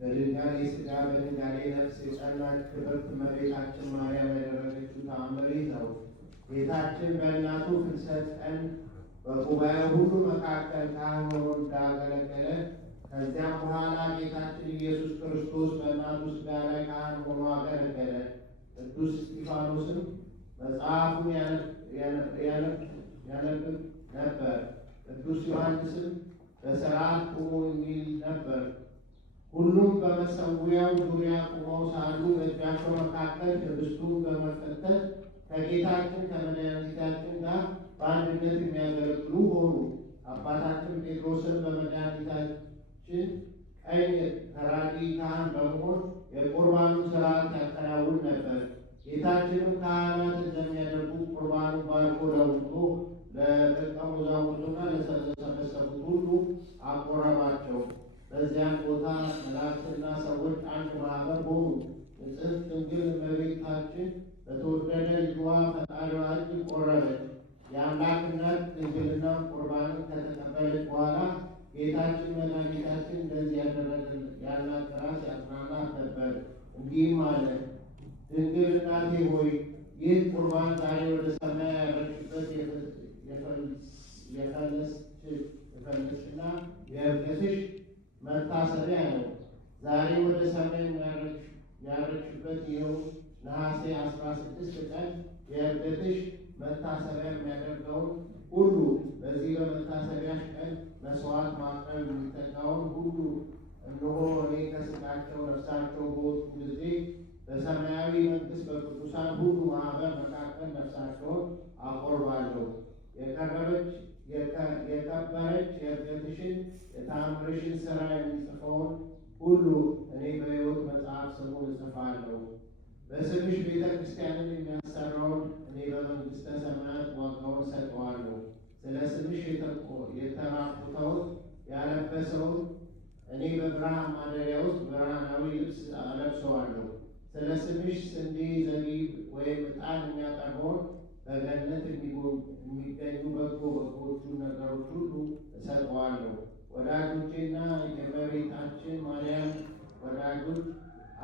በድንጋሌ ሥጋ በድንጋሌ ነፍስ የጸናች ክብርት እመቤታችን ማርያም ያደረገችው ተአምር ነው። ጌታችን በእናቱ ፍልሰት ቀን በጉባኤው ሁሉ መካከል ካህን ሆኖ እንዳገለገለ ከዚያም በኋላ ጌታችን ኢየሱስ ክርስቶስ በእናቱ ሥጋ ላይ ካህን ሆኖ አገለገለ። ቅዱስ እስጢፋኖስም መጽሐፉን ያነብብ ነበር። ቅዱስ ዮሐንስም በሥርዓት ቁሙ የሚል ነበር። ሁሉም በመሠዊያው ዙሪያ ቆመው ሳሉ በእጃቸው መካከል ኅብስቱን በመፈተት ከጌታችን ከመድኃኒታችን ጋር በአንድነት የሚያገለግሉ ሆኑ። አባታችን ጴጥሮስን በመድኃኒታችን ቀኝ ተራዳኢ ካህን በመሆን የቁርባኑን ሥርዓት ያከናውን ነበር። ጌታችንም ካህናት እንደሚያደርጉ ቁርባኑን ባርኮ ለውጦ ለደቀ መዛሙርቱና ለተሰበሰቡት ሁሉ አቆረባቸው። በዚያን ቦታ መላእክትና ሰዎች አንድ ማኅበር ሆኑ። ንጽሕት ድንግል እመቤታችን በተወደደ ልጇ ፈጣሪዋ እጅ ቆረበች። የአምላክ እናት ድንግልና ቁርባንን ከተቀበለች በኋላ ጌታችን መድኃኒታችን እንደዚህ ያናገራት ያጽናናት ነበር። እንዲህም አለ። ድንግል እናቴ ሆይ ይህ ቁርባን ዛሬ ወደ ሰማይ ያረግሽበት የፈለስሽና የእርገትሽ መታሰቢያ ነው። ዛሬ ወደ ሰማይ ያረግሽበት ይኸው ነሐሴ 16 ቀን የእርገትሽ መታሰቢያ የሚያደርገውን ሁሉ በዚህ በመታሰቢያሽ ቀን መስዋዕት ማቅረብ የሚተጋውን ሁሉ እነሆ እኔ ከሥጋቸው ነፍሳቸው በወጡ ጊዜ በሰማያዊ መንግሥት በቅዱሳን ሁሉ ማኅበር መካከል ነፍሳቸውን አቆርባለሁ። የከበረች የእርገትሽን የተአምርሽን ሥራ የሚጽፈውን ሁሉ እኔ በሕይወት መጽሐፍ ስሙን እጽፋለሁ። በስምሽ ቤተ ክርስቲያንን የሚያሰራውን እኔ በመንግሥተ ሰማያት ዋጋውን ሰጠዋለሁ። ስለ ስምሽ የተራቁተውን ያለበሰውን እኔ በብርሃን ማደሪያ ውስጥ ብርሃናዊ ልብስ አለብሰዋለሁ። ስለ ስምሽ ስንዴ፣ ዘቢብ ወይም ዕጣን የሚያቀርበውን በገነት የሚገኙ በጎቹን ነገሮች ሁሉ እሰጠዋለሁ። ወዳጆቼና የእመቤታችን ማርያም ወዳጆች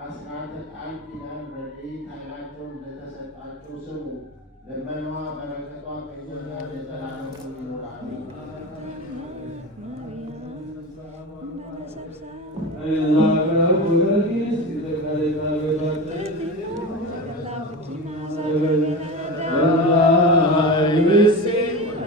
አስራተ ቃል ኪዳን ረድኤት ኃይላቸው እንደተሰጣቸው ስሙ። ልመናዋ በረከቷ ከእኛ ጋር ለዘላለሙ ይኖራል። Amen.